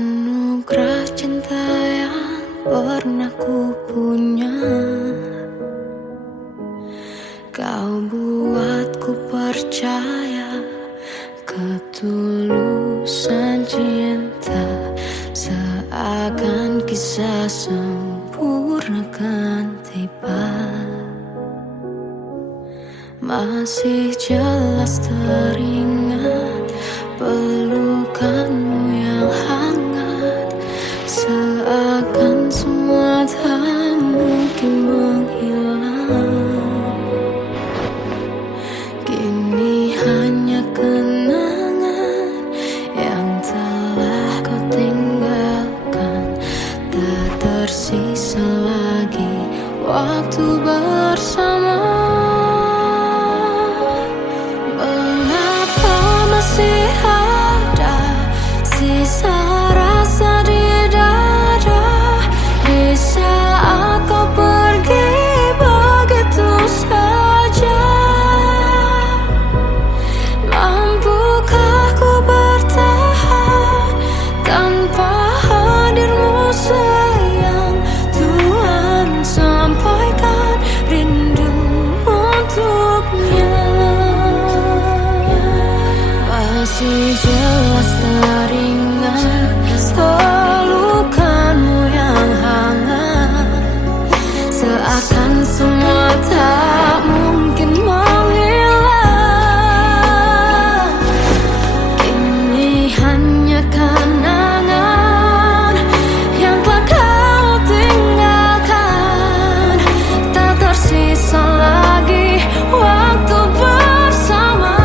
Anugerah cinta yang pernah ku punya, kau buatku percaya ketulusan cinta, seakan kisah sempurna kan tiba. Masih jelas teringat pelukanmu yang hangat, seakan semua tak mungkin menghilang. Kini hanya kenangan yang telah kau tinggalkan, tak tersisa lagi waktu bersama. Masih ada sisa rasa di dada di saat kau pergi begitu saja. Mampukah ku bertahan tanpa hadirmu sayang? Tuhan, sampaikan rindu untuknya. Masih jelas teringat pelukanmu yang hangat, seakan semua tak mungkin menghilang. Kini hanya kenangan yang telah kau tinggalkan, tak tersisa lagi waktu bersama.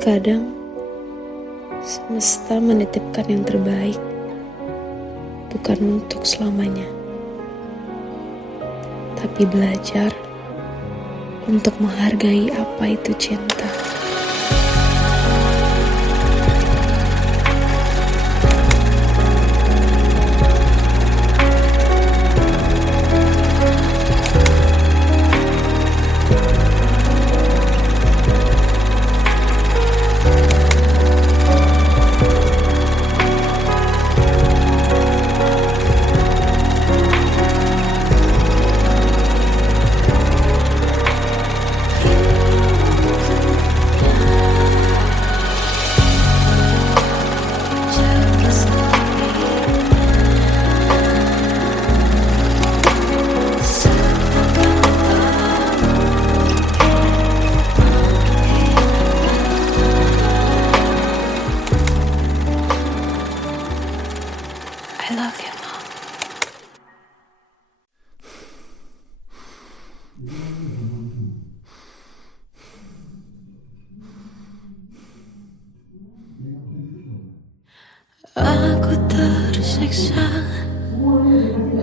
Kadang semesta menitipkan yang terbaik, bukan untuk selamanya, tapi belajar untuk menghargai apa itu cinta. tersiksa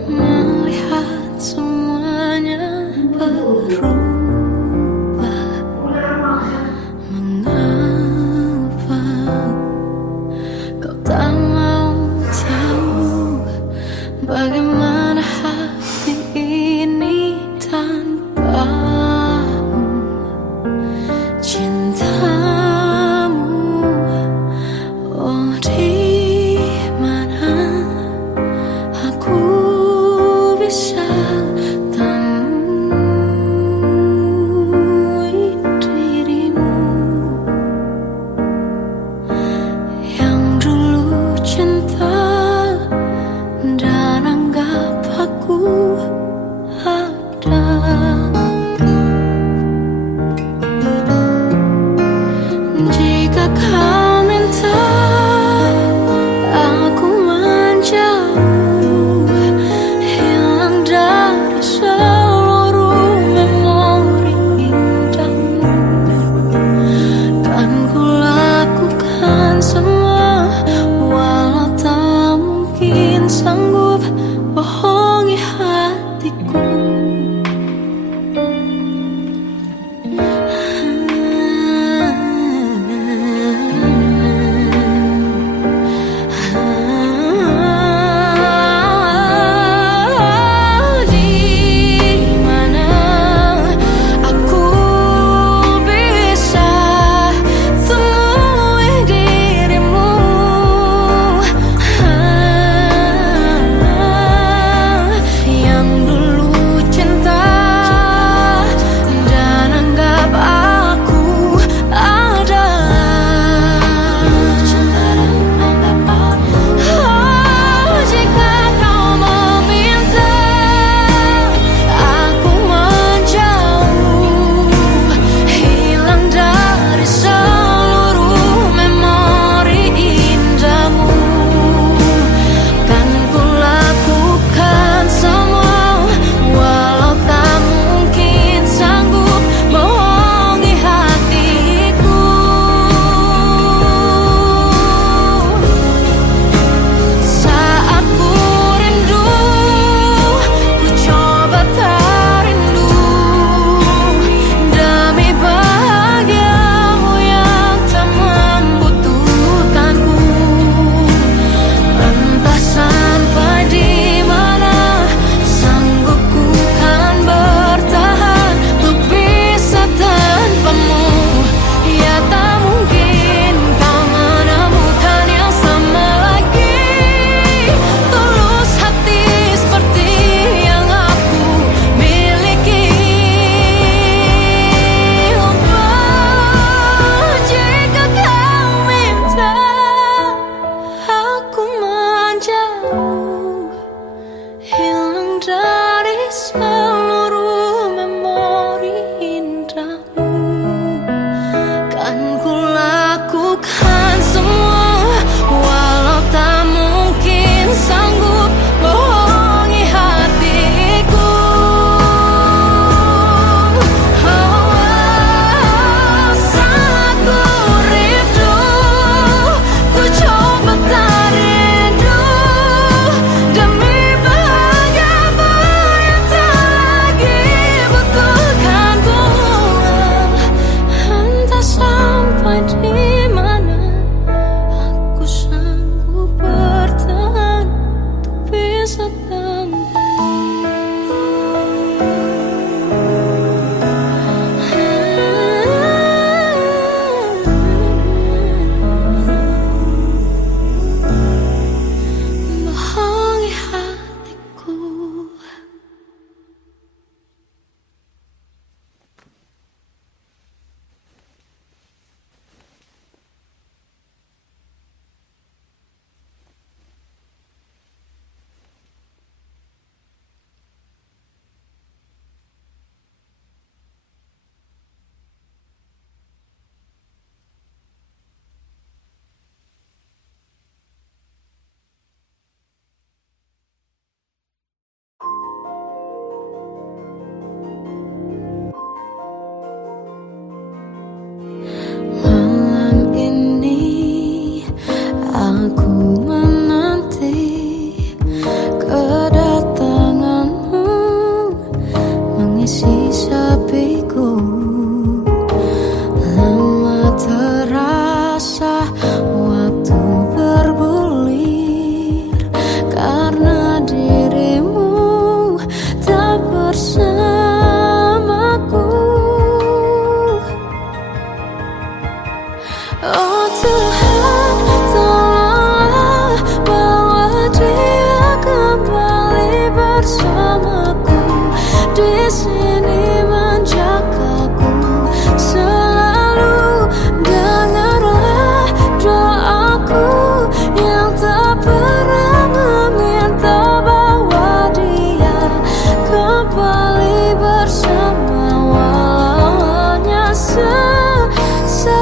melihat semuanya berubah. Mengapa kau tak mau tahu bagaimana hati ini tanpamu? Cintamu, oh di mana mengisi sepiku. Lama terasa waktu bergulir karena dirimu tak bersamaku. Oh Tuhan, tolonglah bawa dia kembali bersamaku. Di sini menjagaku selalu. Dengarlah doaku yang tak pernah meminta, bawa dia kembali bersama walau hanya sesaat.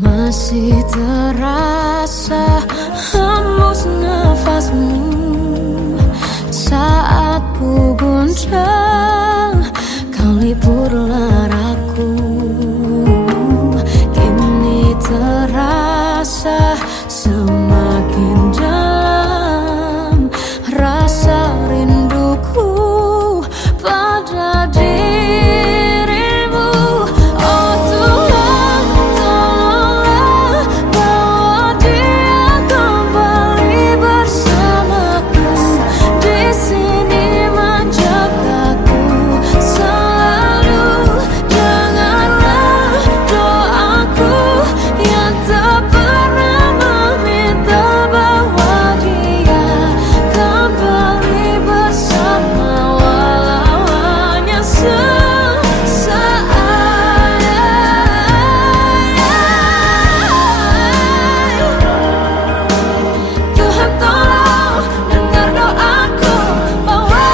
Masih terasa hembus nafasmu saat ku guncang, kau liburlah raku. Kini terasa semakin dalam rasa rinduku pada dirimu. Oh Tuhan, tolonglah bawa dia kembali bersamaku. Di sini menjagaku selalu. Dengarlah doaku yang tak pernah meminta, bawa dia kembali bersama walau hanya sesaat. Tuhan tolong dengar doaku, bawa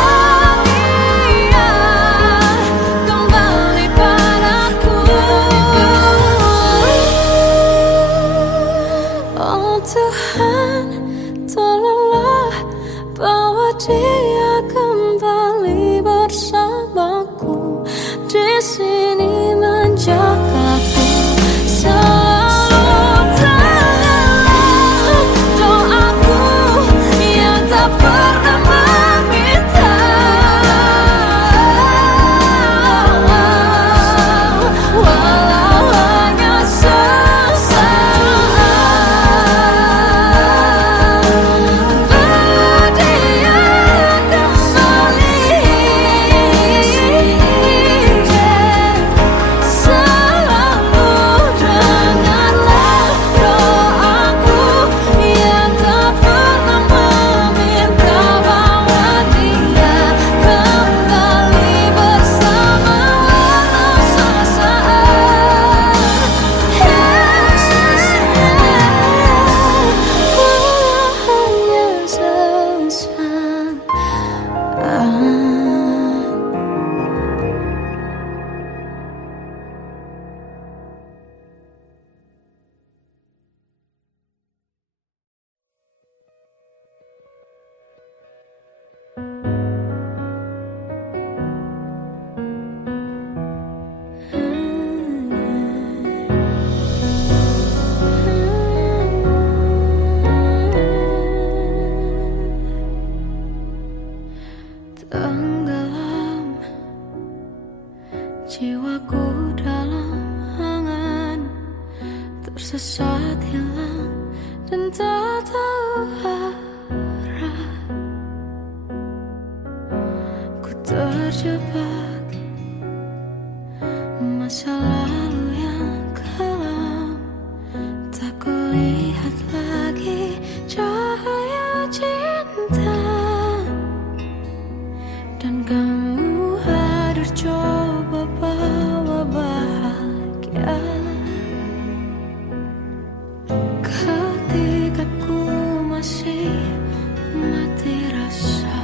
dia kembali padaku. Oh Tuhan, tolonglah bawa dia kembali bersamaku. Di sini menjagaku selalu. Dengarlah doaku yang tak pernah meminta, walau hanya sesaat. Bawa dia kembali selalu. Dengarlah doaku yang tak pernah meminta, bawa dia kembali bersama walau sesaat. Walau hanya sesaat. Tenggelam jiwaku dalam angan, tersesat hilang dan tak tahu arah. Ku terjebak masa lalu yang kelam, tak kulihat lagi cahaya cinta. Dan kamu hadir coba bawa bahagia ketika ku masih mati rasa.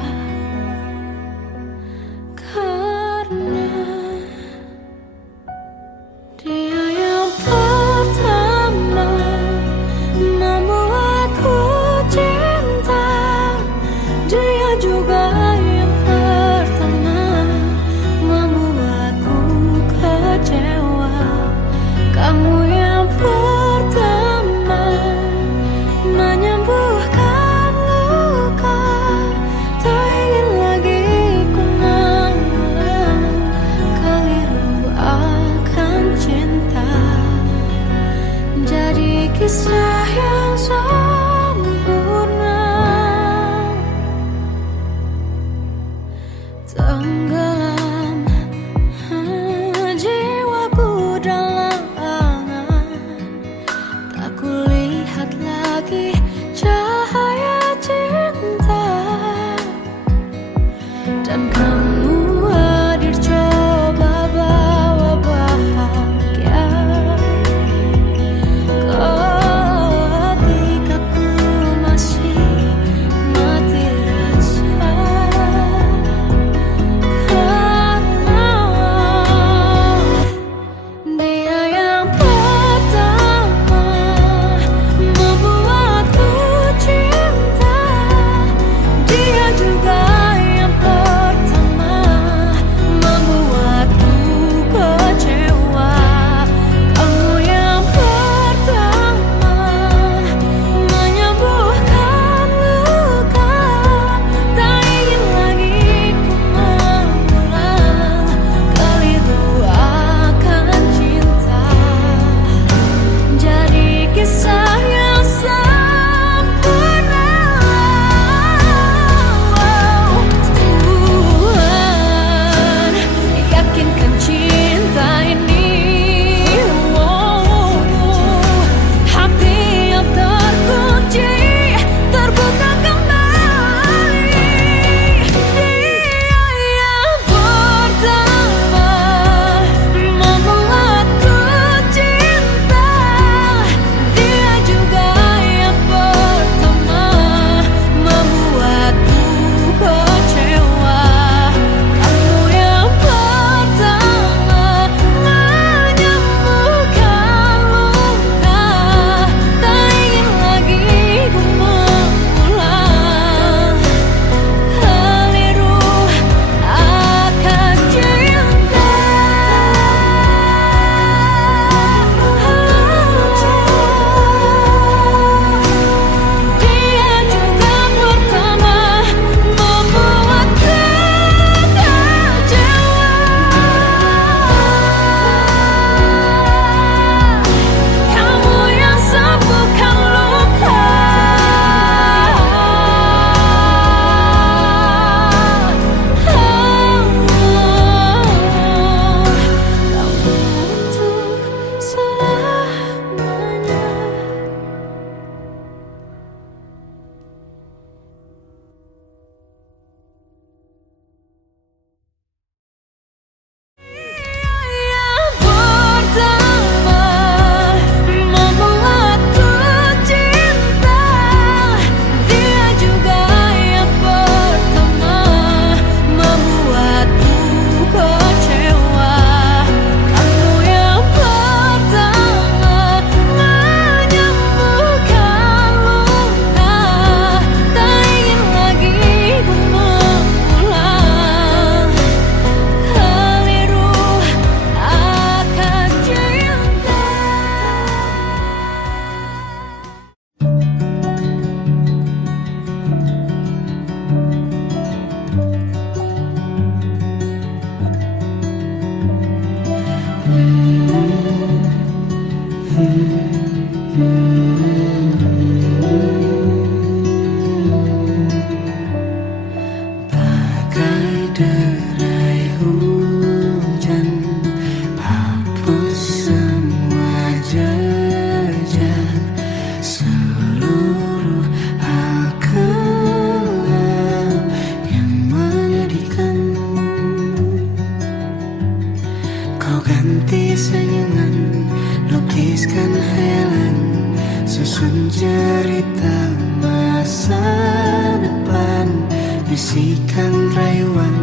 bisikan rayuan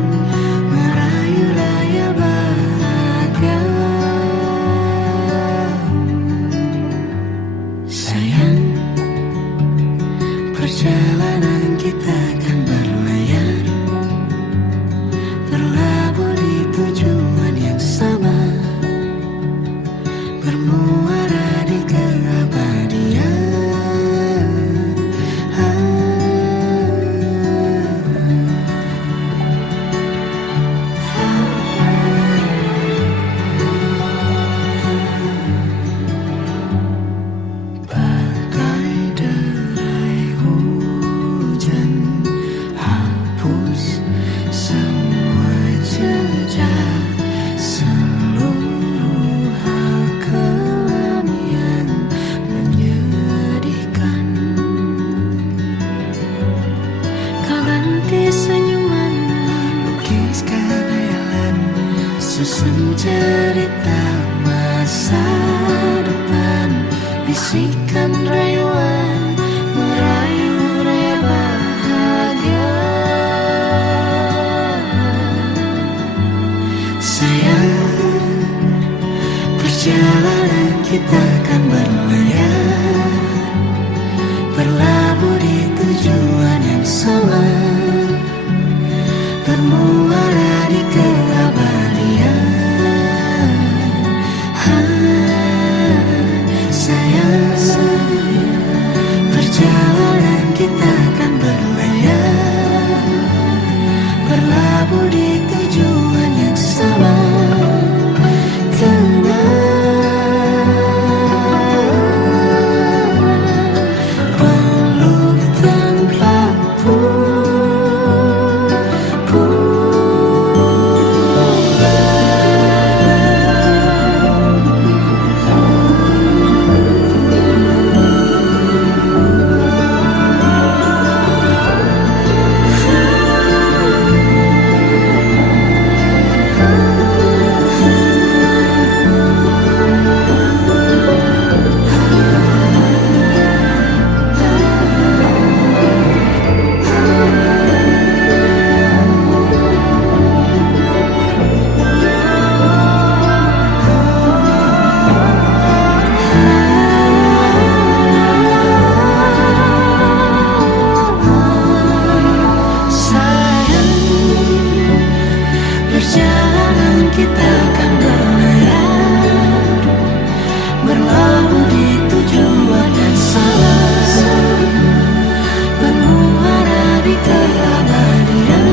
merayu layar bahagia. Sayang, perjalanan kita akan berlayar, berlabuh di tujuan yang sama, bermuara di keabadian. Bagai derai hujan, hapus semua jejak, seluruh hal kelam yang menyedihkan. Kau ganti senyuman, Lukiskan hayalan, susun cerita masa depan, bisikan rayuan merayu raya bahagia. Sayang, perjalanan kita akan berlayar, berlabuh di tujuan yang sama, bermuara di keabadian. Sayang, perjalanan kita akan berlayar, berlabuh di tujuan yang sama. Peluk tanpa perjalanan kita akan berlayar, berlabuh di tujuan yang sama, bermuara di keabadian.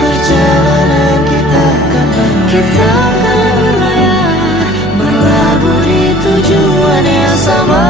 Perjalanan kita akan berlayar, berlabuh di tujuan yang sama.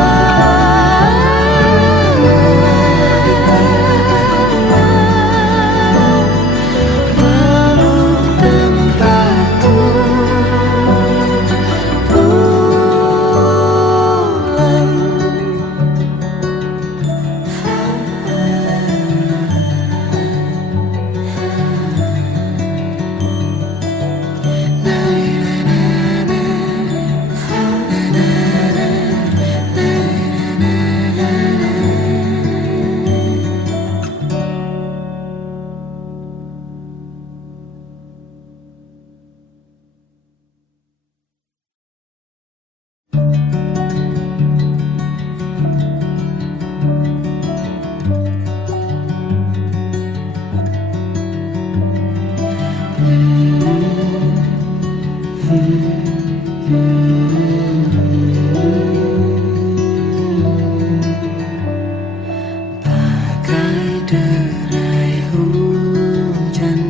Bagai derai hujan,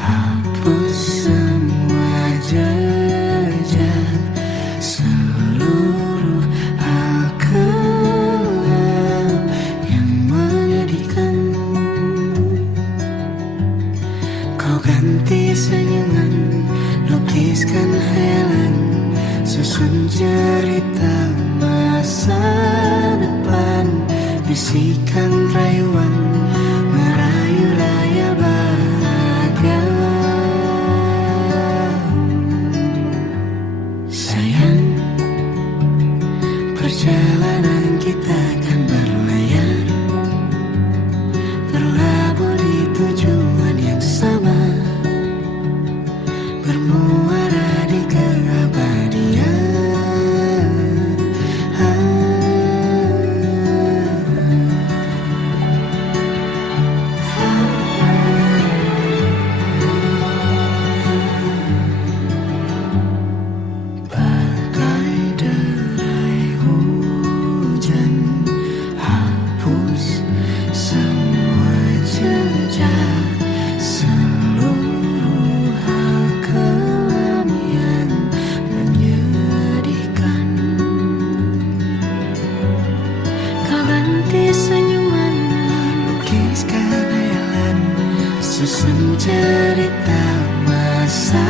hapus semua jejak, seluruh hal kelam yang menyedihkan. Kau ganti senyuman, lukiskan hayalan, susun cerita masa depan, bisikan rayuan merayu layar bahagia. Perjalanan kita akan berlayar, berlabuh di tujuan yang sama, bermuara di keabadian. Bagai derai hujan, hapus semua jejak, seluruh hal kelam yang menyedihkan. Kau ganti senyuman, lukiskan hayalan, susun cerita masa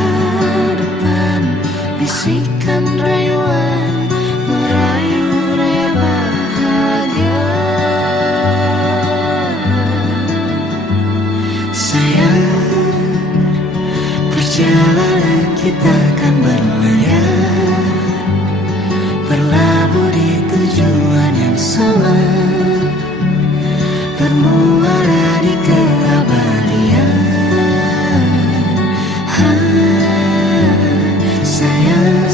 depan, bisikan rayuan, merayu raya bahagia. Sayang, perjalanan kita akan berlayar, berlabuh di tujuan yang sama, bermuara di keabadian. Sayang,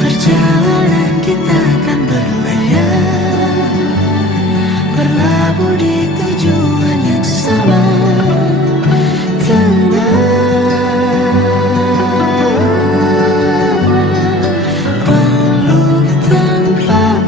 perjalanan kita akan berlayar, berlabuh di tujuan yang sama, peluk tanpa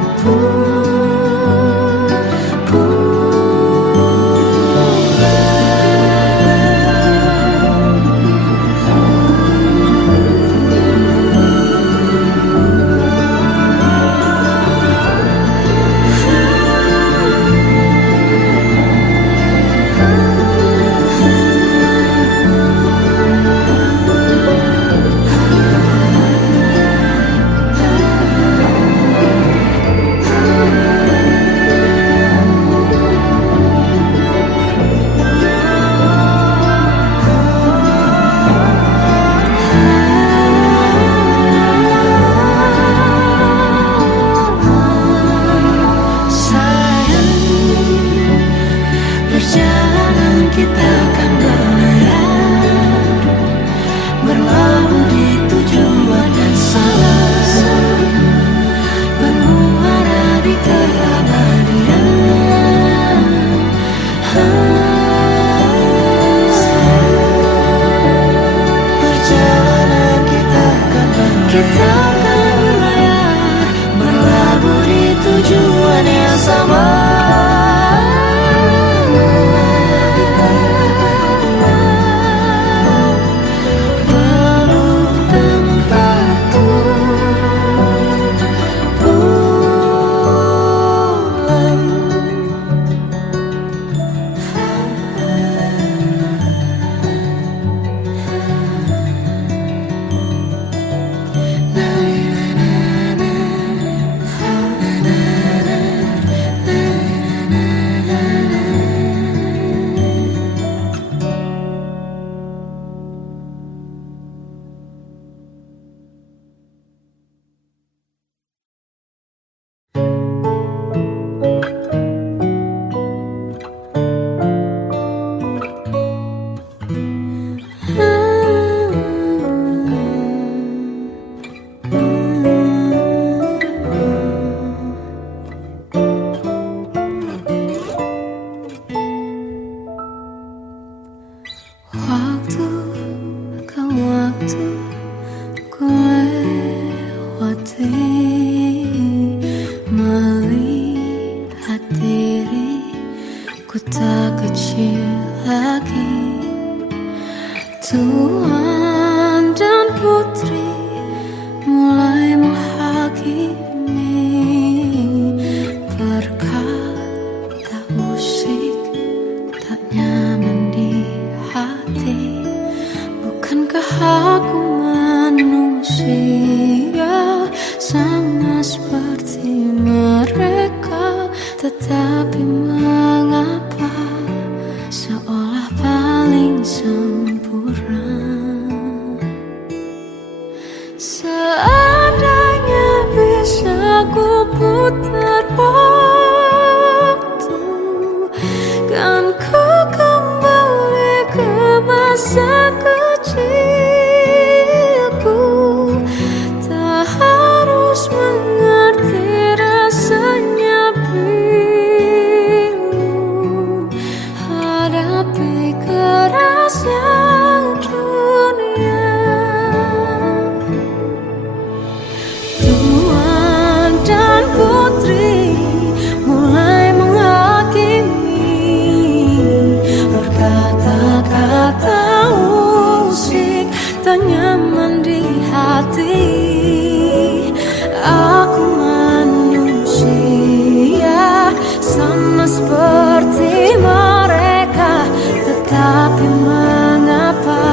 perjalanan kita akan berlayar, berlabuh di tujuan yang sama, bermuara di keabadian. Perjalanan kita akan berlayar, berlabuh di tujuan yang sama. Waktu ku lewati, melihat diriku tak kecil lagi. Tuan dan putri mulai menghakimi, berkata musik tak nyaman di hati. Bukankah aku manusia sama seperti mereka? Tetapi mengapa seolah paling sempurna? Seandainya bisa ku putar waktu, kan ku kembali ke masa kecilku. Tak harus mengerti rasanya bingung hadapi kerasnya dunia. Tuan dan putri mulai menghakimi, berkata-kata musik tak nyaman di hati. Aku manusia sama seperti mereka, tetapi mengapa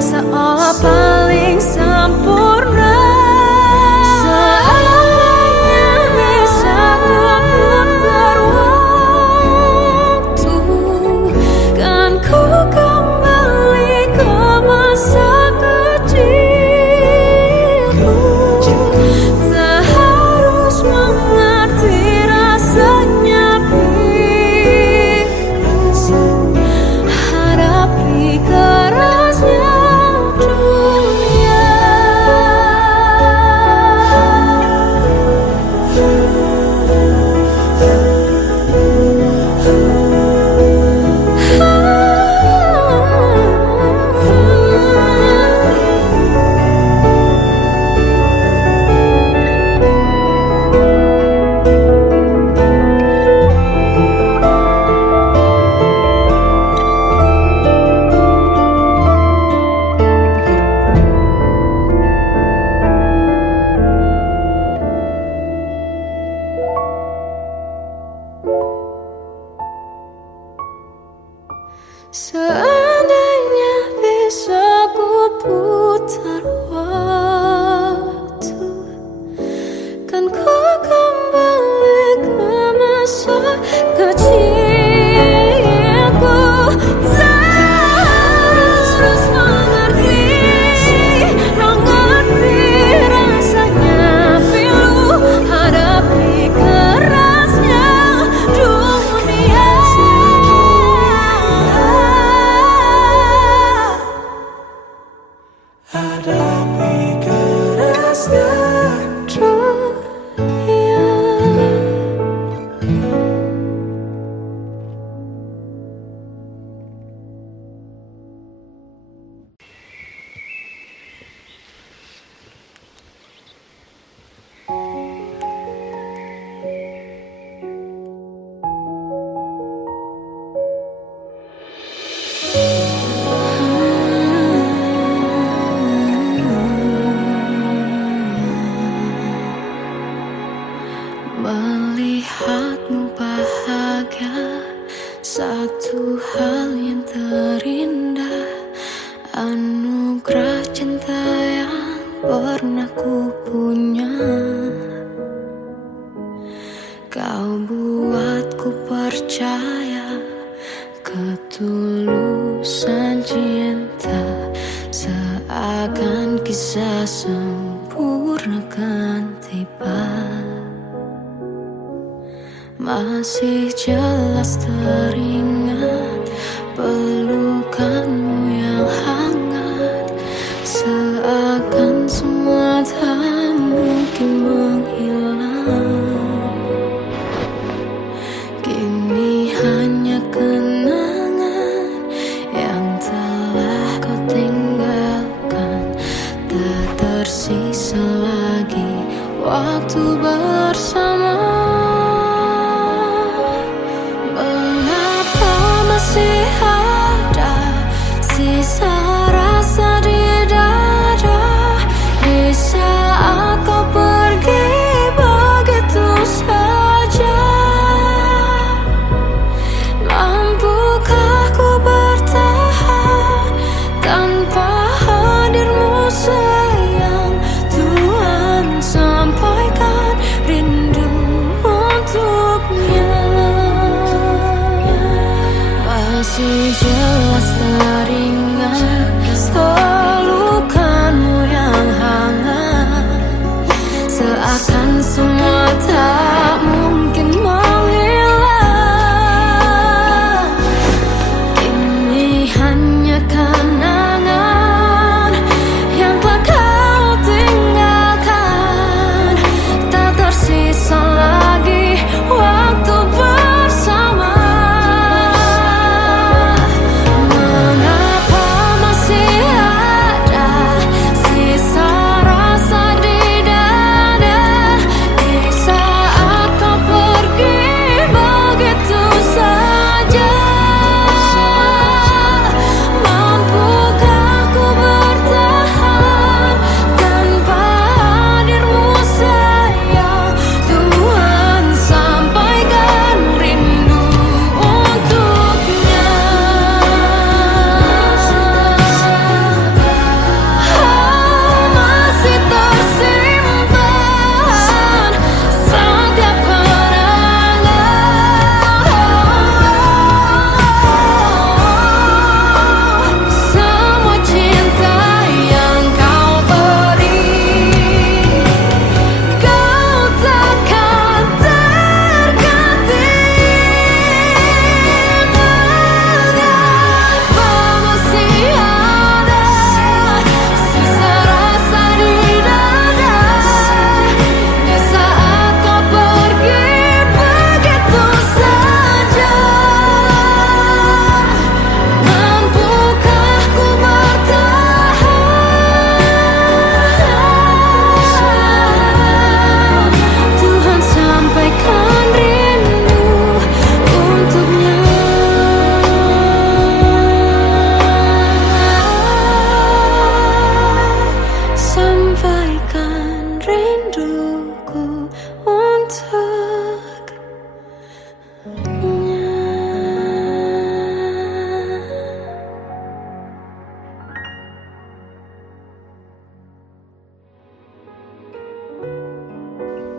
seolah paling sempurna. Seandainya bisa ku putar waktu, kan ku kembali ke masa kecilku. Tak harus mengerti rasanya bingung hadapi kerasnya dunia. Seandainya bisa ku putar waktu, kan ku kembali ke masa kecilku. Tak harus mengerti rasanya pilu hadapi kerasnya dunia. Hadapi kerasnya dunia. Melihatmu bahagia, satu hal yang terindah, anugerah cinta yang pernah ku punya. Kau buatku percaya ketulusan cinta, seakan kisah sempurna kan tiba. Masih jelas teringat pelukanmu yang hangat, seakan semua tak mungkin menghilang. Kini hanya kenangan yang telah kau tinggalkan, tak tersisa lagi waktu bersama. Masih ada sisa rasa di dada di saat kau pergi begitu saja. Mampukah ku bertahan tanpa hadirmu sayang? Tuhan sampaikan rindu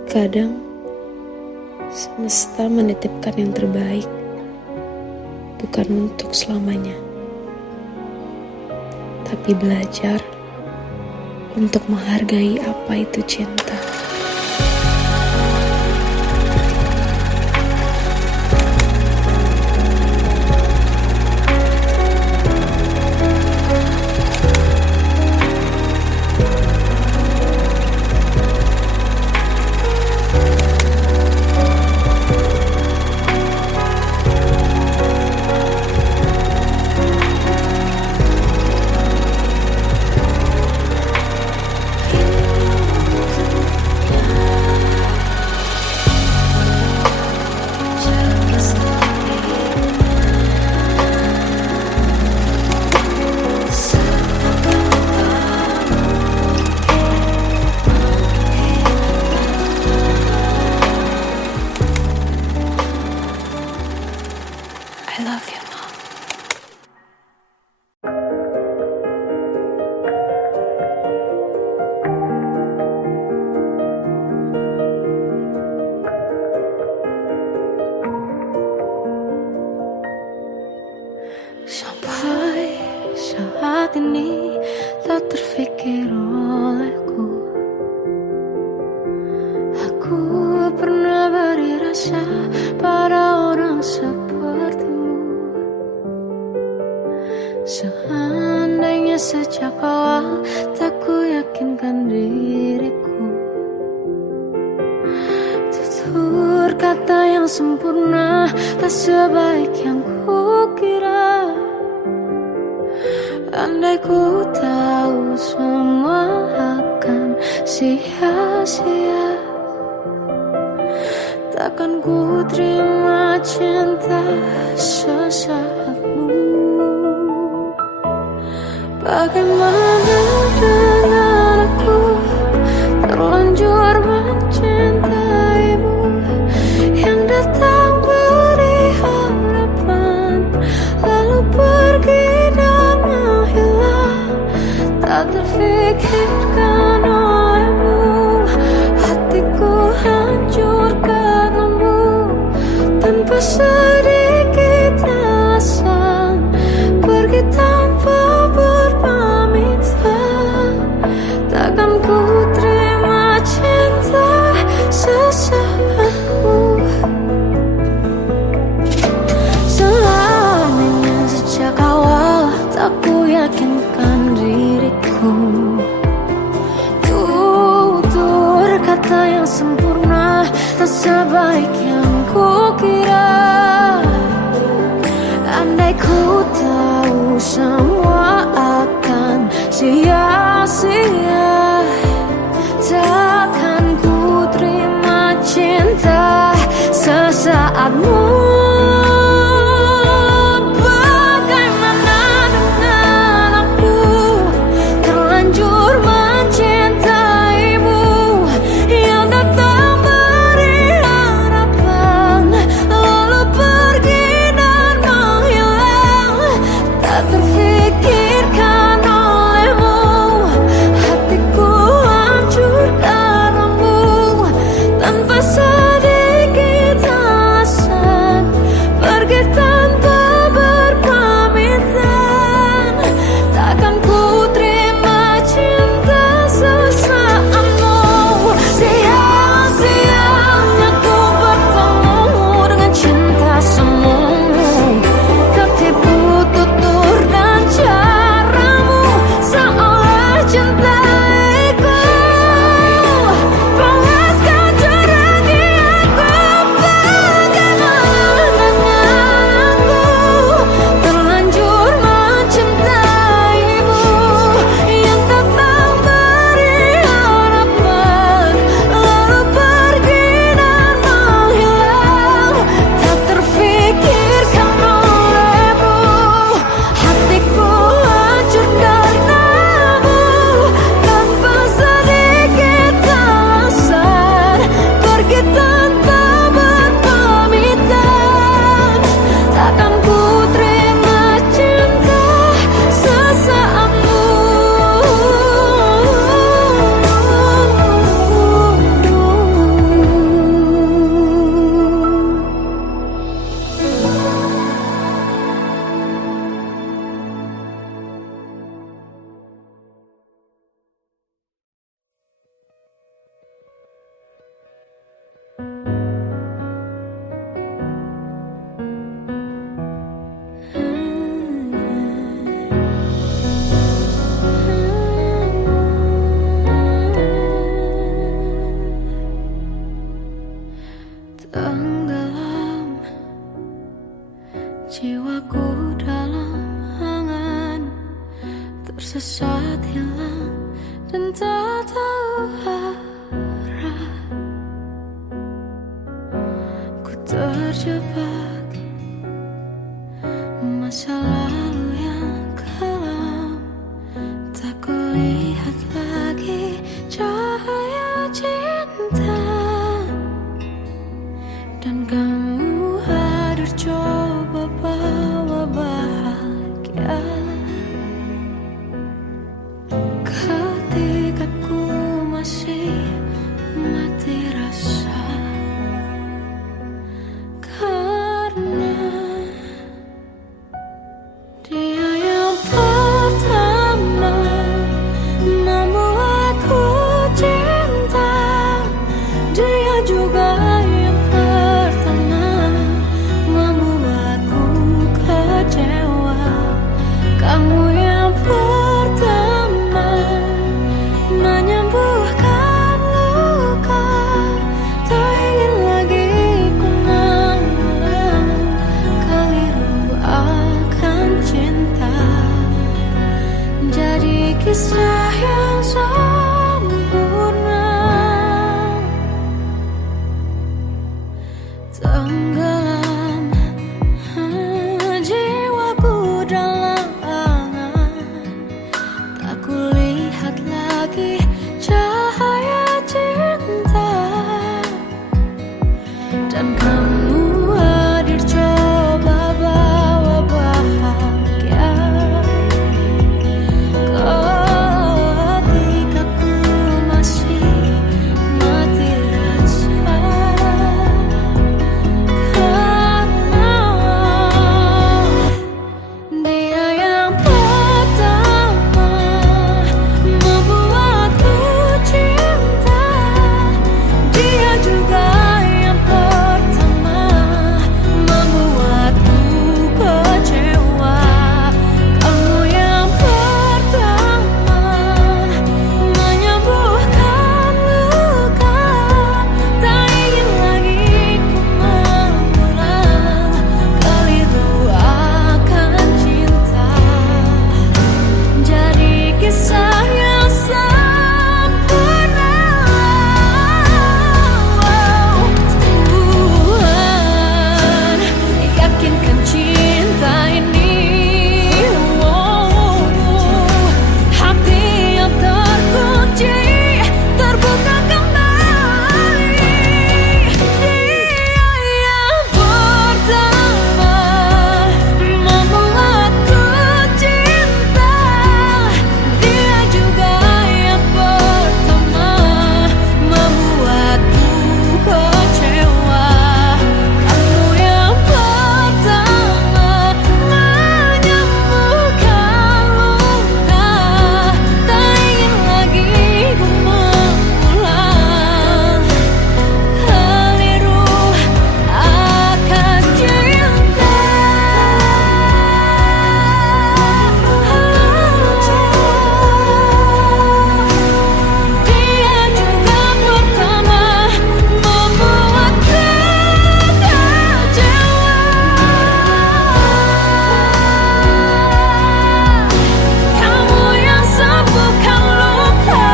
Kadang semesta menitipkan yang terbaik, bukan untuk selamanya, tapi belajar untuk menghargai apa itu cinta. I love you, Mom. Sampai saat ini tak terfikir olehku, aku pernah beri rasa pada orang sepertimu. Seandainya sejak awal tak ku yakinkan diriku, tutur kata yang sempurna tak sebaik yang ku kira. Andai ku tahu semua akan sia-sia, takkan ku terima cinta sesaatmu. Bagaimana dengan aku, terlanjur mencintaimu, yang datang beri harapan lalu pergi dan menghilang. Tak terfikirkan olehmu, hatiku hancur karenamu, tanpa sedikit alasan pergi tanpa berpamitan. Takkan ku terima cinta sesaatmu. Selamanya sejak awal tak ku yakinkan diriku, tutur kata yang sempurna tak sebaik yang ku kira. Andai ku tahu semua akan sia-sia, takkan ku terima cinta sesaatmu. Bagaimana dengan aku, terlanjur mencintaimu, yang datang beri harapan lalu pergi dan menghilang. Tak terfikirkan olehmu, hatiku terjebak masa lalu yang kelam. Tak kulihat lagi cahaya cinta, dan kamu hadir coba bawa bahagia. Ketika ku masih mati rasa, karena dia yang pertama membuatku cinta. Dia juga yang pertama membuatku kecewa. Kamu yang pertama menyembuhkan luka. Tak ingin lagi ku mengulang keliru akan cinta. Jadi kisah yang sempurna, tenggelam jiwaku dalam angan. Tak kulihat lagi cahaya cinta, dan kamu hadir coba bawa bahagia. Ketika ku masih mati rasa, karena dia yang pertama membuatku cinta. Dia juga yang pertama membuatku kecewa. Kamu yang pertama menyembuhkan luka. Tak ingin lagi ku mengulang keliru akan cinta. Jadi kisah yang sempurna. Tuhan yakinkan cinta ini. Hati yang terkunci terbuka kembali. Dia yang pertama membuatku cinta. Dia juga yang pertama membuatku kecewa. Kamu yang pertama menyembuhkan luka. Tak ingin lagi ku mengulang keliru akan cinta. Dia juga pertama membuatku kecewa. Kamu yang sembuhkan luka.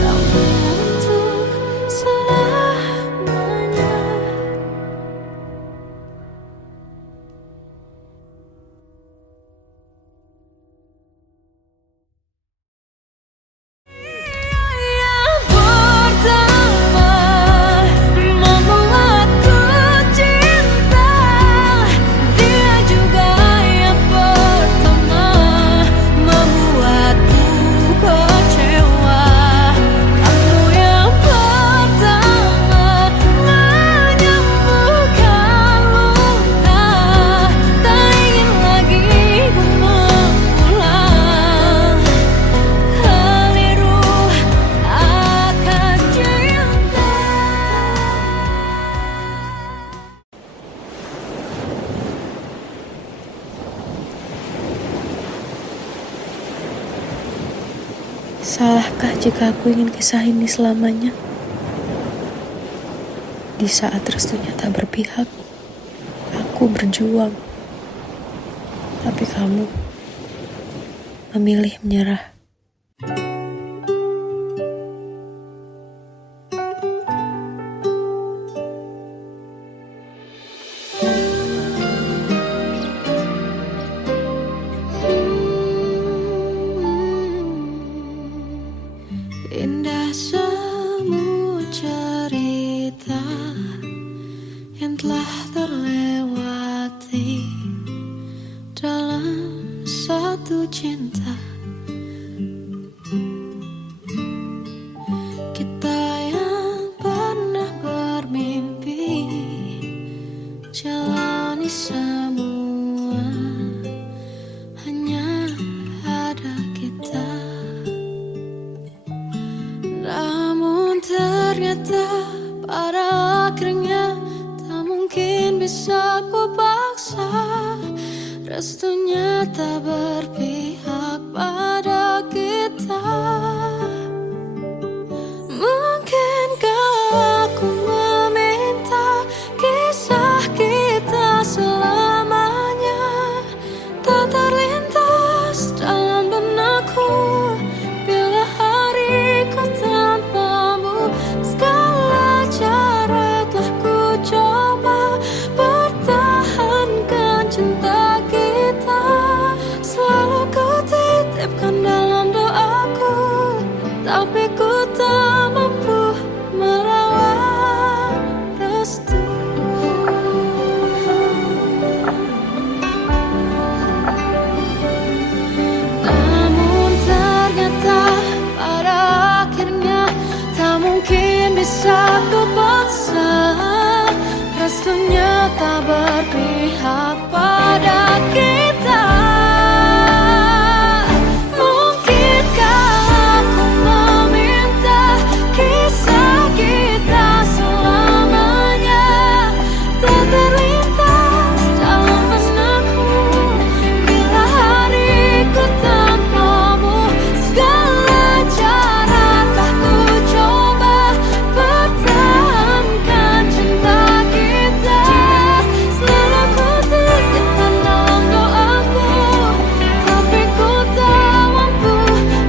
Kamu untuk selamanya. Yang pertama membuatku cinta. Dia juga yang pertama membuatku kecewa. Kamu yang pertama menyembuhkan luka. Tak ingin lagi ku mengulang keliru akan cinta. Salahkah jika aku ingin kisah ini selamanya? Di saat restunya tak berpihak, aku berjuang. Tapi kamu memilih menyerah. itu cinta. Kita yang pernah bermimpi jalani semua, hanya ada kita. Namun ternyata pada akhirnya tak mungkin bisa ku paksa. Restunya tak berpihak pada kita. Mungkinkah aku meminta kisah kita selamanya tak terlintas dalam benakku bila hariku tanpamu. Segala cara telah ku coba pertahankan cinta kita. Selalu ku titipkan dalam doaku, tapi ku tak mampu merawat restu. Namun ternyata pada akhirnya tak mungkin bisa ku paksa. Restunya tak berpihak pada kita. Mungkinkah aku meminta kisah kita selamanya tak terlintas dalam benakku bila hariku tanpamu. Segala cara telah ku coba pertahankan cinta kita. Selalu ku titipkan dalam doaku, tapi ku tak mampu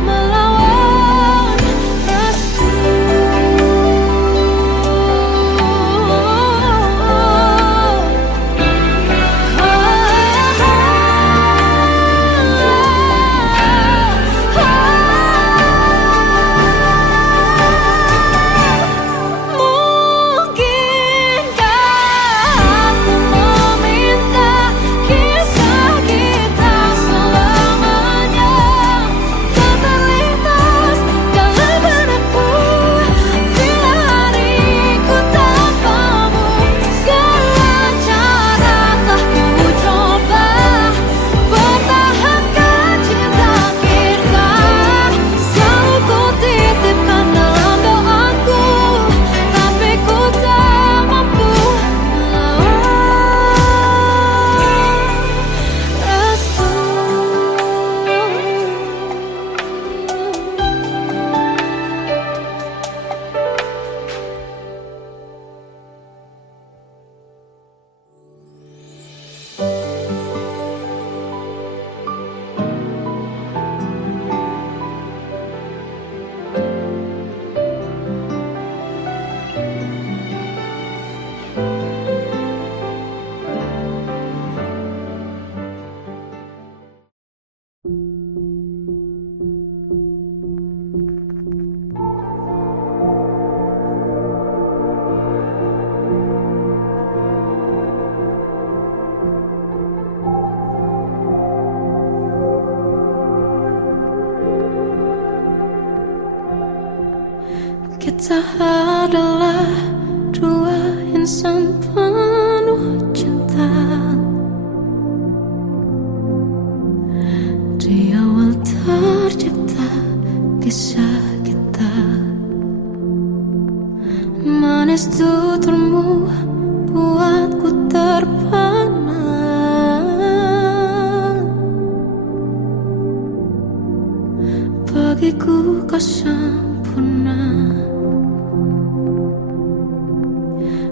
melawan restu. Mungkinkah aku meminta kisah kita selamanya tak terlintas dalam benakku bila hariku tanpamu. Segala cara telah ku coba pertahankan cinta kita. Selalu ku titipkan dalam doaku, tapi ku tak mampu melawan restu. Kita adalah dua insan penuh cinta. Di awal tercipta kisah kita. Manis tuturmu buatku terpana. Bagiku kau sempurna.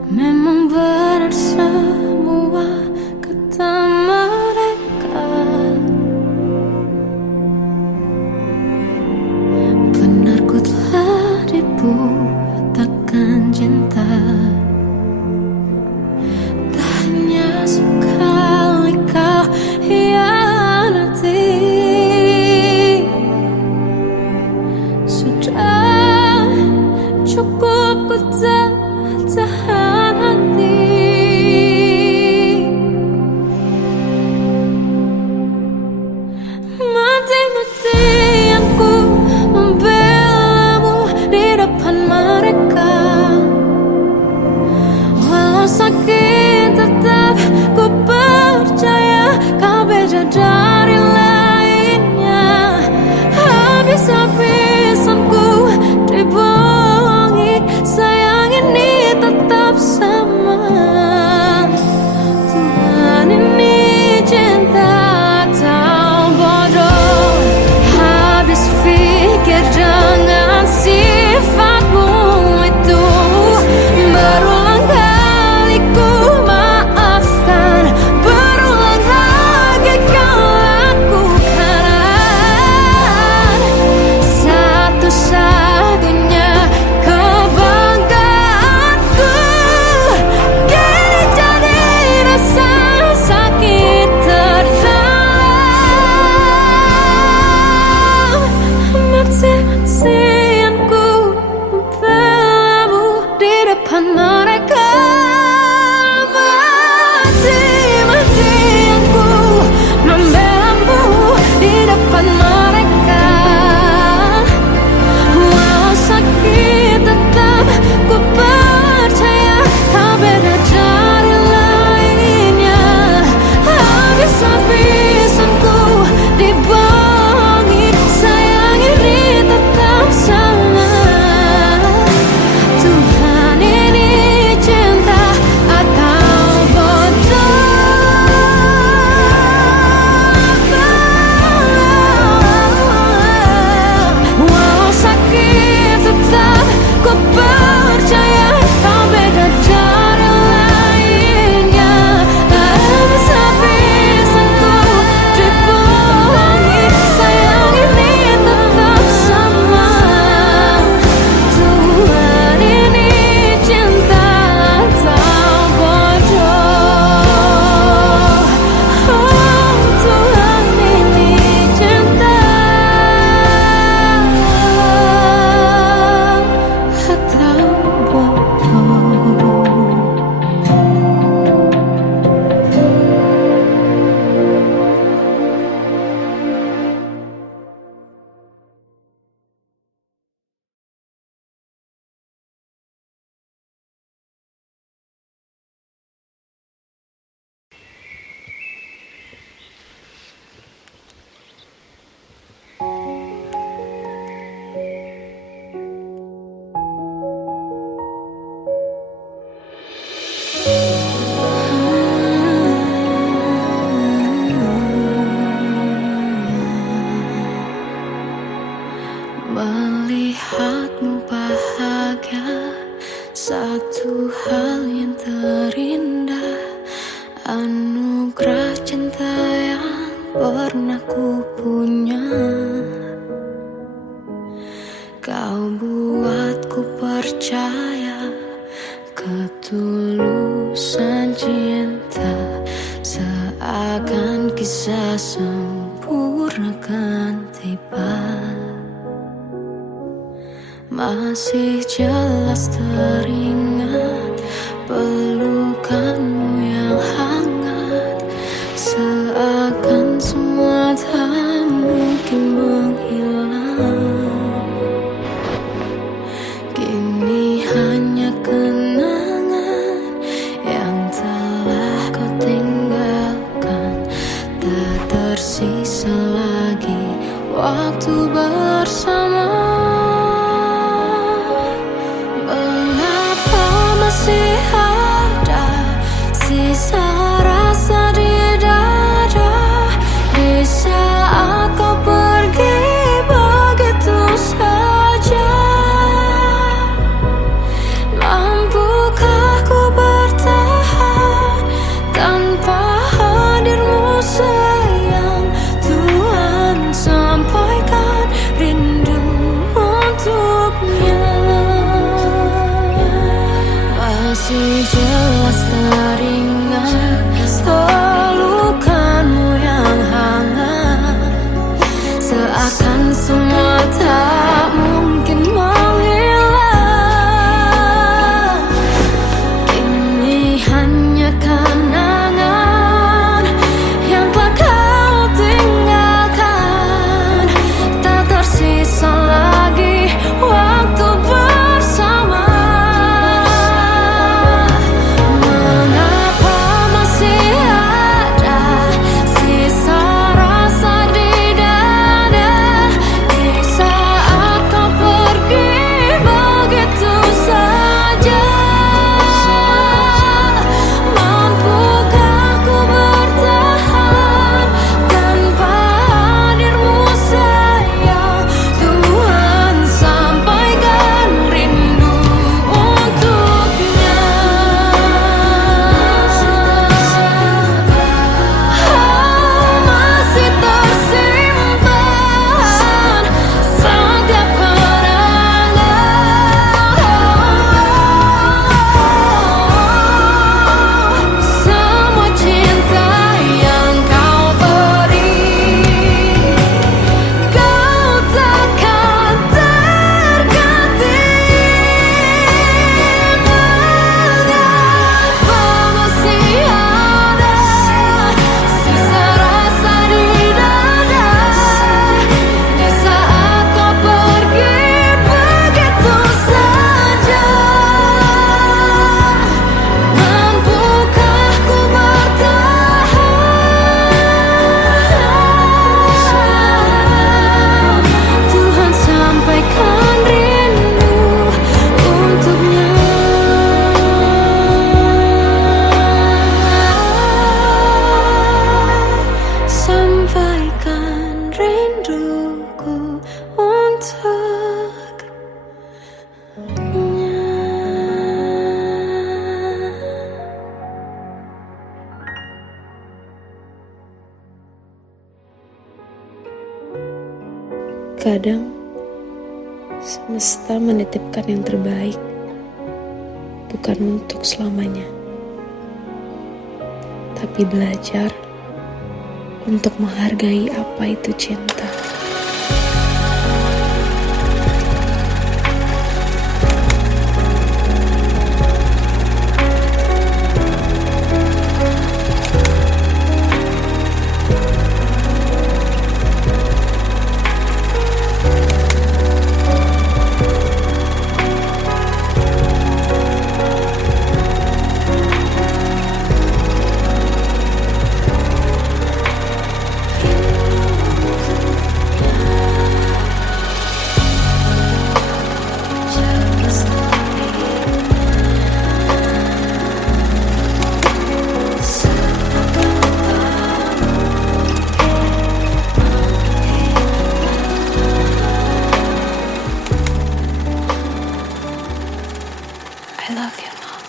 Memang benar semua kata mereka. Benar ku telah dibutakan cinta. Tak hanya sekali kau hianati. Sudah beda dari lainnya. Habis-habisanku dibohongi, sayang ini tetap sama. Tuhan ini cinta atau bodoh? Habis pikir dengan sifatmu itu, berulang kali ku maafkan, berulang lagi kau lakukan. Satu-satunya kebanggaanku kini jadi rasa sakit terdalam. Mati-matianku membelamu di depan mereka. Mati-matianku membelamu di depan mereka. Walau sakit tetap ku percaya kau beda dari lainnya. Habis-habisanku dibohongi, sayang ini tetap sama. Tuhan ini cinta atau bodoh? Walau sakit tetap ku percaya kau beda dari lainnya. Habis-habisanku dibohongi, sayang ini tetap sama. Tuhan ini cinta atau bodoh? Oh, Tuhan ini cinta atau bodoh? Melihatmu bahagia, satu hal yang terindah, anugerah cinta yang pernah ku punya. Kau buatku percaya ketulusan cinta, seakan kisah sempurna kan tiba. Masih jelas teringat pelukanmu yang hangat, seakan semua tak mungkin menghilang. Kini hanya kenangan yang telah kau tinggalkan, tak tersisa lagi waktu bersama. Masih ada sisa rasa di dada di saat kau pergi begitu saja. Mampukah ku bertahan tanpa hadirmu sayang? Tuhan sampaikan rindu Kadang semesta menitipkan yang terbaik, bukan untuk selamanya, tapi belajar untuk menghargai apa itu cinta. I love you, Mom.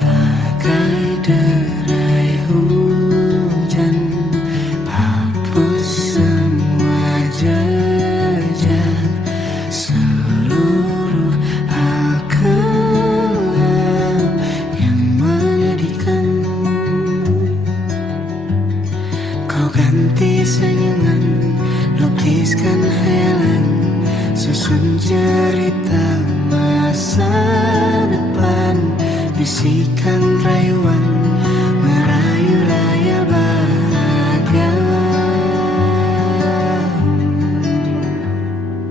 Bagai derai hujan, hapus semua jejak, seluruh hal kelam yang menyedihkan. Kau ganti senyuman, lukiskan hayalan, susun cerita masa depan, bisikan rayuan, merayu raya bahagia.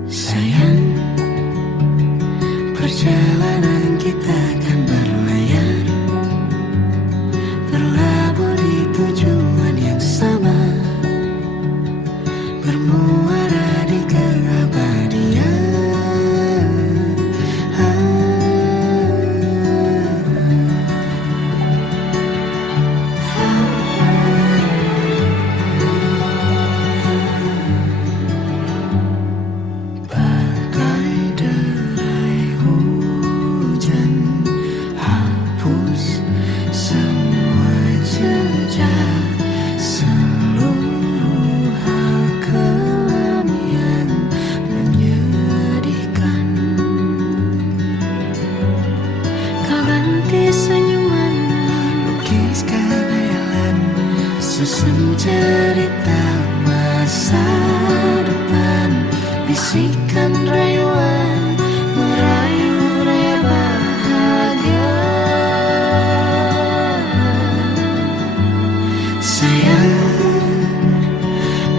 Sayang, perjalanan kita akan berlayar, berlabuh di tujuan yang sama, bermuara di keabadian. Bagai derai hujan, hapus semua jejak, seluruh hal kelam yang menyedihkan. Kau ganti senyuman, lukiskan hayalan, susun cerita masa depan, bisikan rayuan, merayu raya bahagia. Sayang,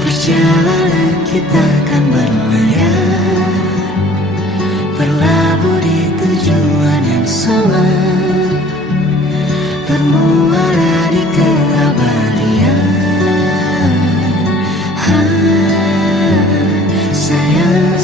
perjalanan kita akan berlayar, berlabuh di tujuan yang sama, bermuara di keabadian. Sayang,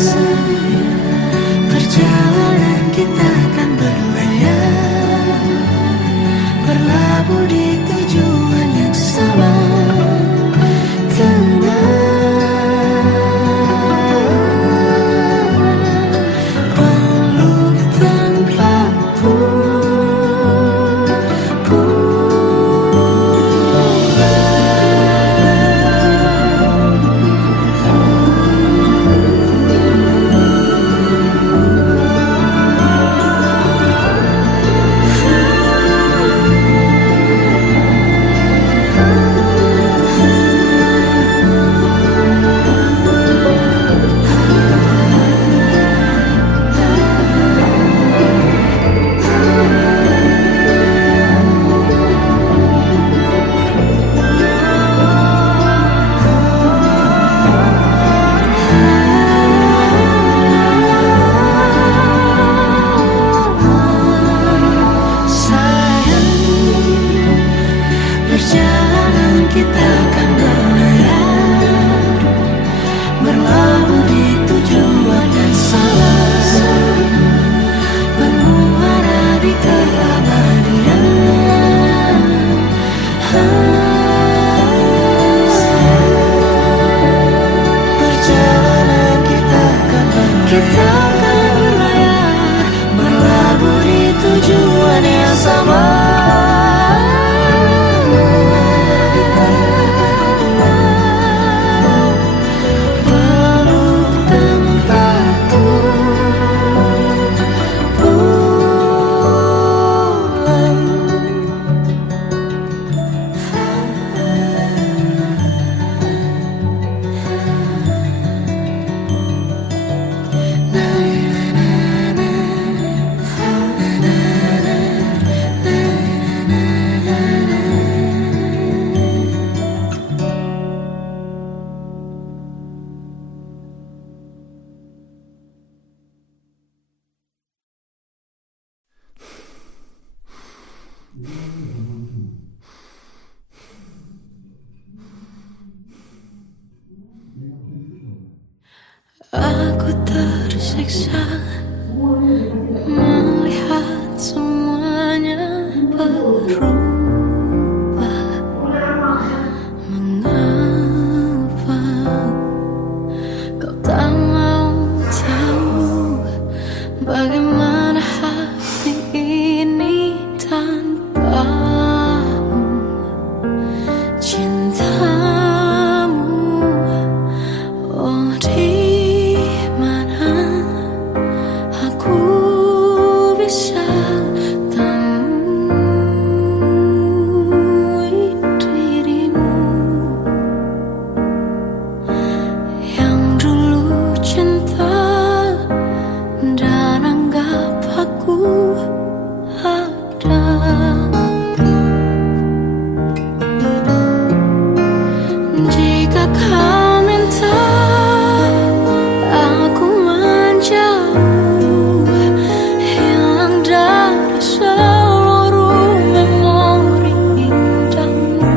tersiksa melihat semuanya berubah. Mengapa kau tak mau tahu bagaimana hati ini tanpamu? Cintamu, oh di mana aku bisa temui dirimu yang dulu cinta dan anggap aku ada. Jika kau minta aku menjauh, hilang dari seluruh memori indahmu,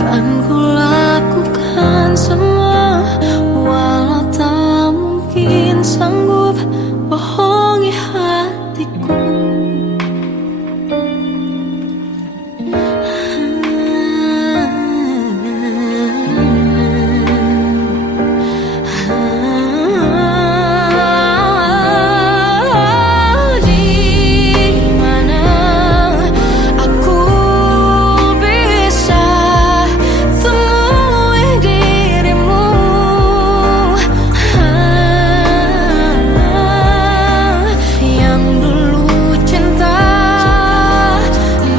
kan ku lakukan semua, walau tak mungkin sanggup bohongi hatiku. Di mana aku bisa temui dirimu yang dulu cinta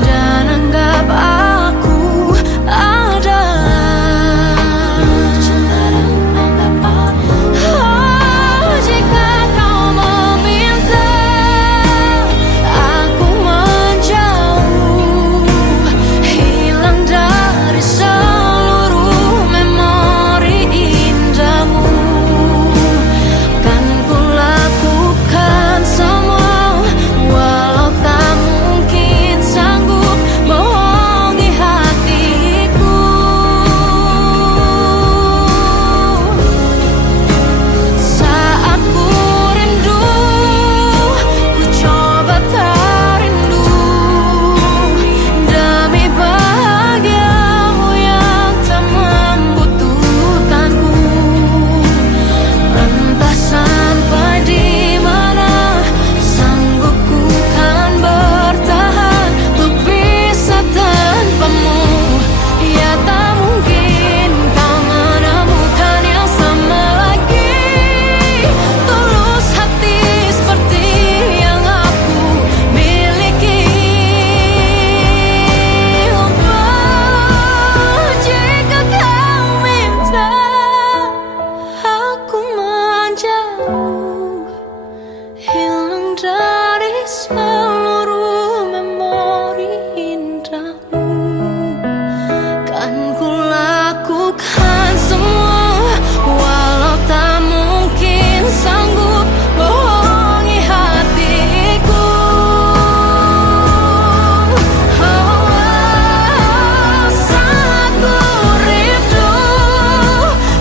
dan anggap aku ada. Oh, jika kau meminta aku menjauh, hilang dari seluruh memori indahmu, kan ku lakukan semua, walau tak mungkin sanggup bohongi hatiku. Saat ku rindu, ku coba tak rindu, demi bahagiamu yang tak membutuhkanku. Entah sampai di mana sanggup ku kan bertahan untuk bisa tanpamu. Ya tak mungkin kau menemukan yang sama lagi, tulus hati seperti yang aku miliki. Oh, jika kau minta aku menjauh, hilang dari seluruh memori indahmu, kan ku lakukan semua, walau tak mungkin sanggup bohongi hatiku. Saat ku rindu,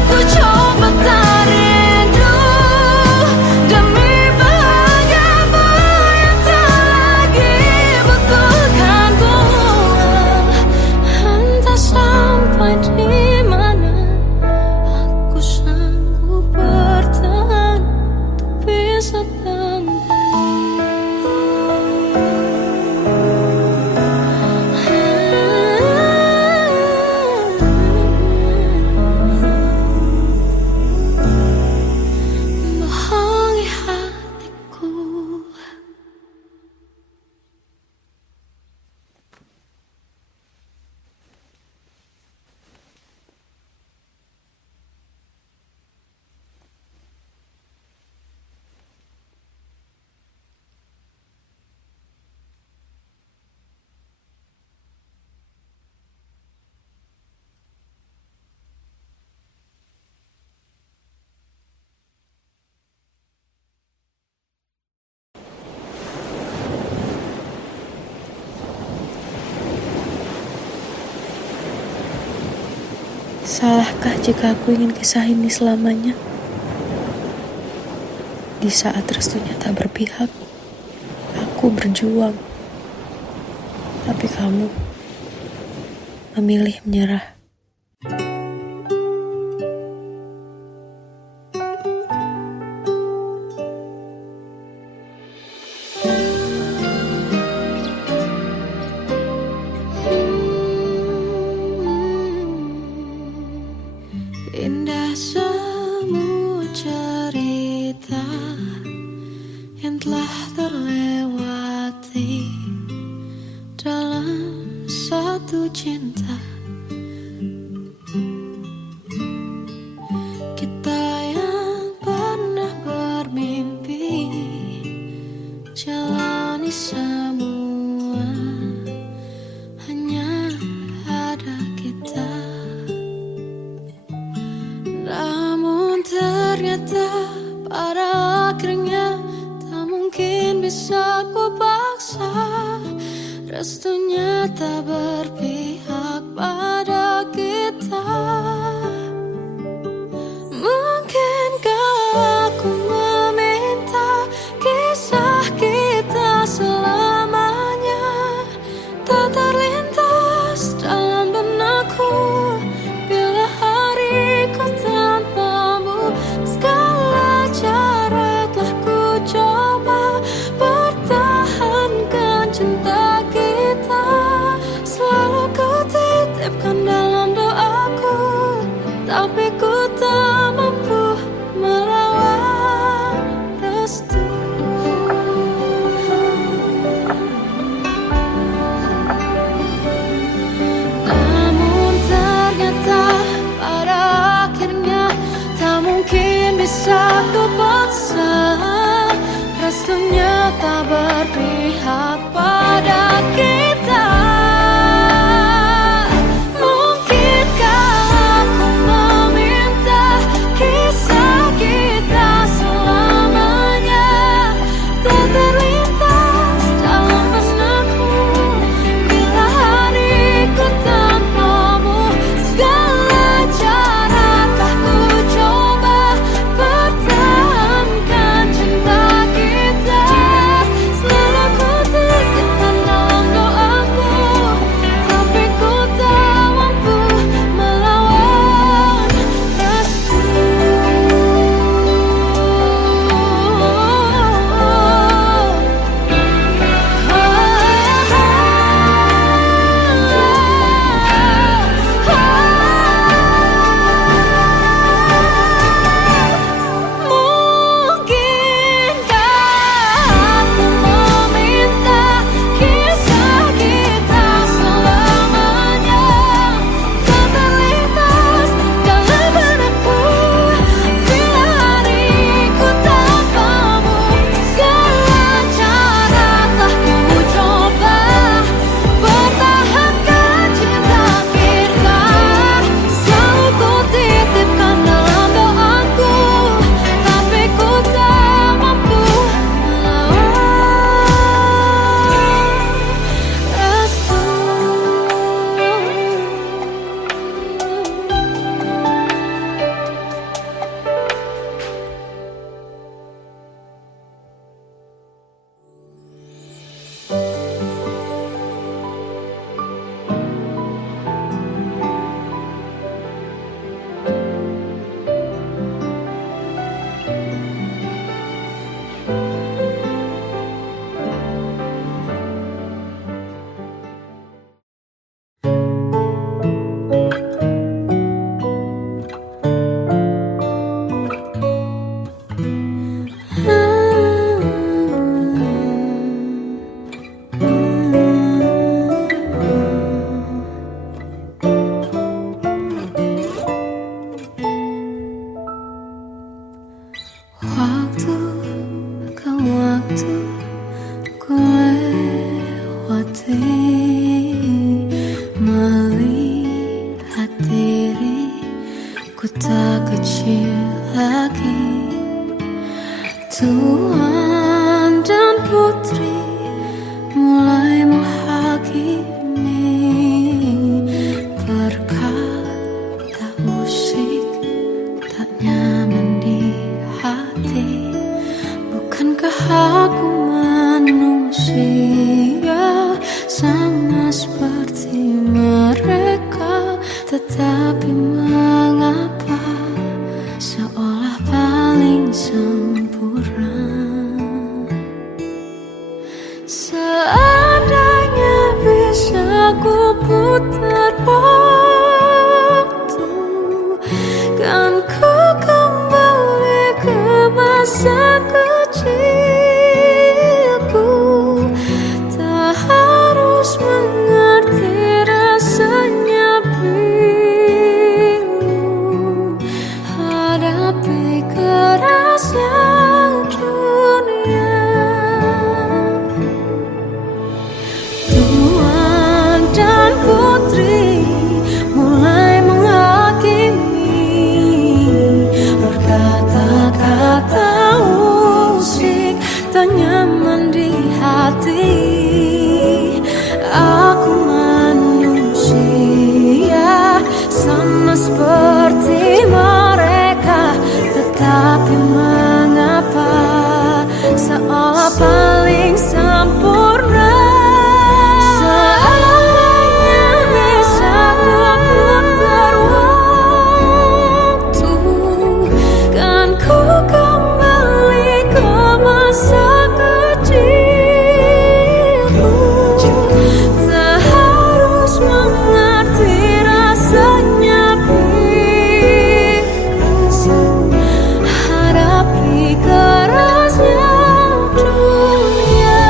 ku coba tak rindu, demi bahagiamu yang tak lagi butuhkanku. Entah sampai di mana aku sanggup bertahan untuk bisa bohongi hatiku. Salahkah jika aku ingin kisah ini selamanya? Di saat restunya tak berpihak, aku berjuang. Tapi kamu memilih menyerah. Indah semua cerita yang telah terlewati dalam satu cinta. Kita yang pernah bermimpi jalani semua, hanya ada kita. Namun ternyata pada akhirnya tak mungkin bisa ku paksa. Restunya tak berpihak pada kita. Mungkinkah aku meminta kisah kita selamanya tak terlintas dalam benakku bila hariku tanpamu. Segala cara telah ku coba pertahankan cinta kita, selalu Seandainya bisa ku putar waktu, kan ku kembali ke masa kecilku. Tak harus mengerti rasanya bingung hadapi kerasnya dunia. Tuan dan putri mulai menghakimi, berkata-kata usik tak nyaman di hati. Aku manusia sama seperti mereka, tetapi mengapa seolah paling sempurna. Seandainya bisa ku putar waktu, kan ku kembali ke masa kecilku. Tak harus mengerti rasanya bingung hadapi kerasnya dunia.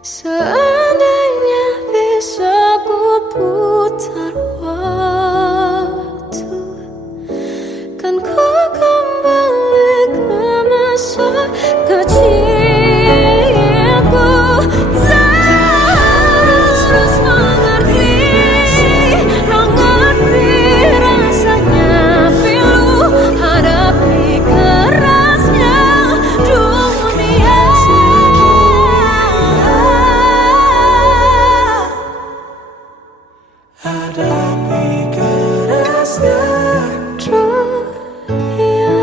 Seandainya bisa ku putar waktu, kan ku kembali ke masa kecilku. Tak harus mengerti rasanya pilu hadapi kerasnya dunia. Hadapi kerasnya dunia.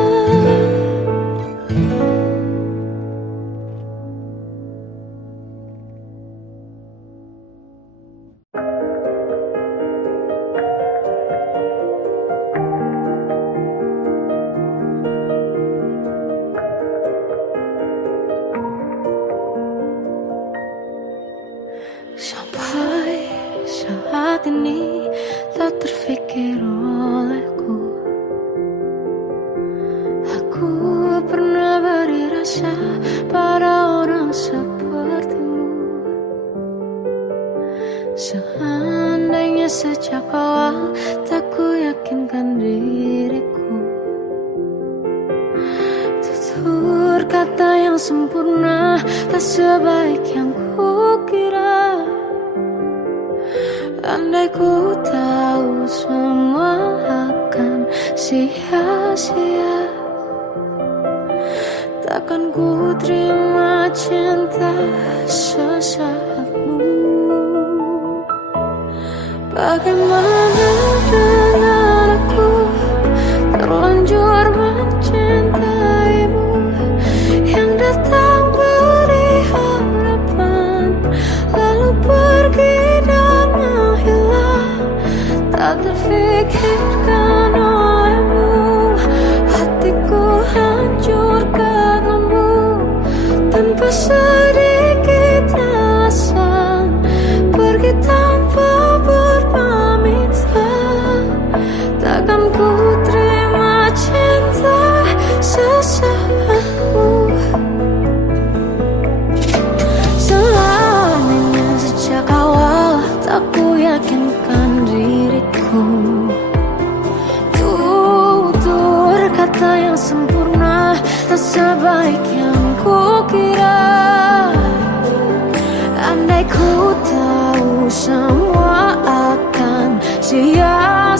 Sampai saat ini tak terfikir olehku, aku pernah beri rasa pada orang sepertimu. Seandainya sejak awal tak ku yakinkan diriku, tutur kata yang sempurna tak sebaik yang ku kira. Andai ku tahu semua akan sia-sia, takkan ku terima cinta sesaatmu. Bagaimana dengan aku terlanjur mencintaimu, yang datang beri harapan lalu pergi dan menghilang. Tak terfikirkan olehmu, hatiku hancur karenamu. Tanpa sedikit alasan pergi tanpa berpamitan, takkan ku terima cinta sesaatmu. Selamanya sejak awal tak ku yakinkan diriku, tutur kata yang sempurna tak sebaik yang ku kira. Andai ku tahu semua akan sia-sia,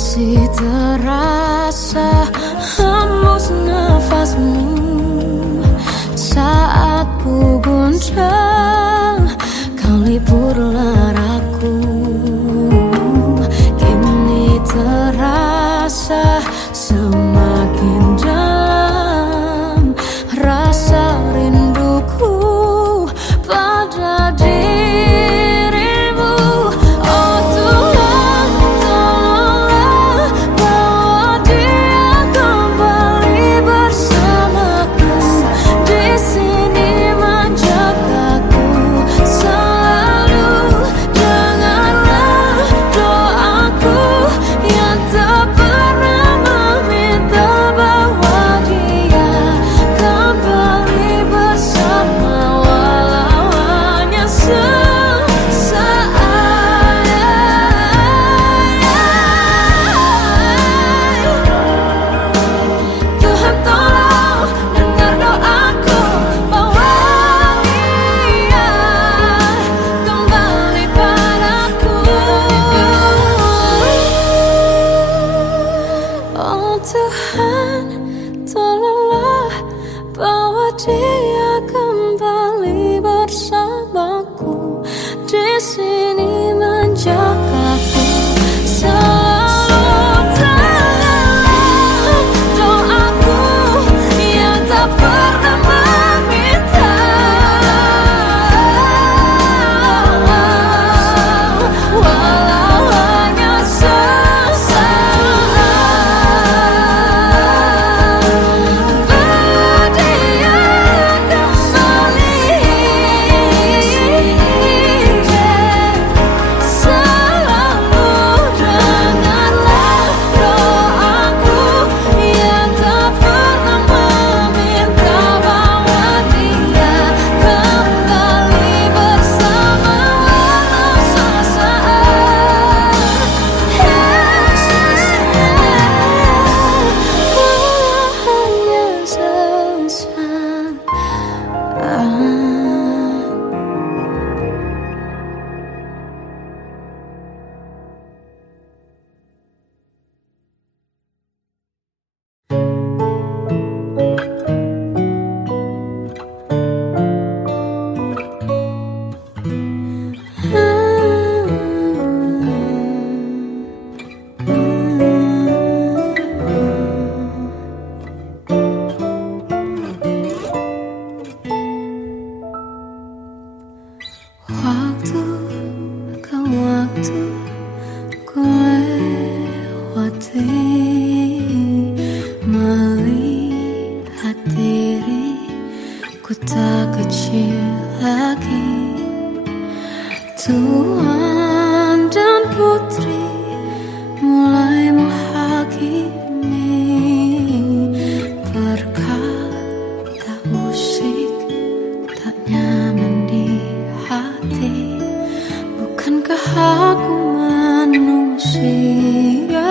masih terasa hembus nafasmu saat ku guncang, kau liburlah raku. Kini terasa semakin dalam rasa rinduku pada dirimu. Oh Tuhan, tolonglah bawa dia kembali bersamaku. Di sini menjagaku selalu. Dengarlah doaku yang tak pernah meminta bawa dia kembali bersama, walau hanya sesaat. Tuhan tolong dengar doaku, bawa dia kembali padaku. Oh Tuhan, tolonglah bawa dia kembali bersamaku. Di sini menjagaku selalu. Dengarlah doaku yang tak pernah meminta, walau hanya sesaat. Bawa dia kembali selalu. Dengarlah doaku yang tak pernah meminta, bawa dia kembali bersama, walau sesaat. Walau hanya sesaat. Waktu ke waktu ku lewati, melihat diriku tak kecil lagi. Tuan dan putri mulai menghakimi, berkata musik tak nyaman di hati. Bukankah aku manusia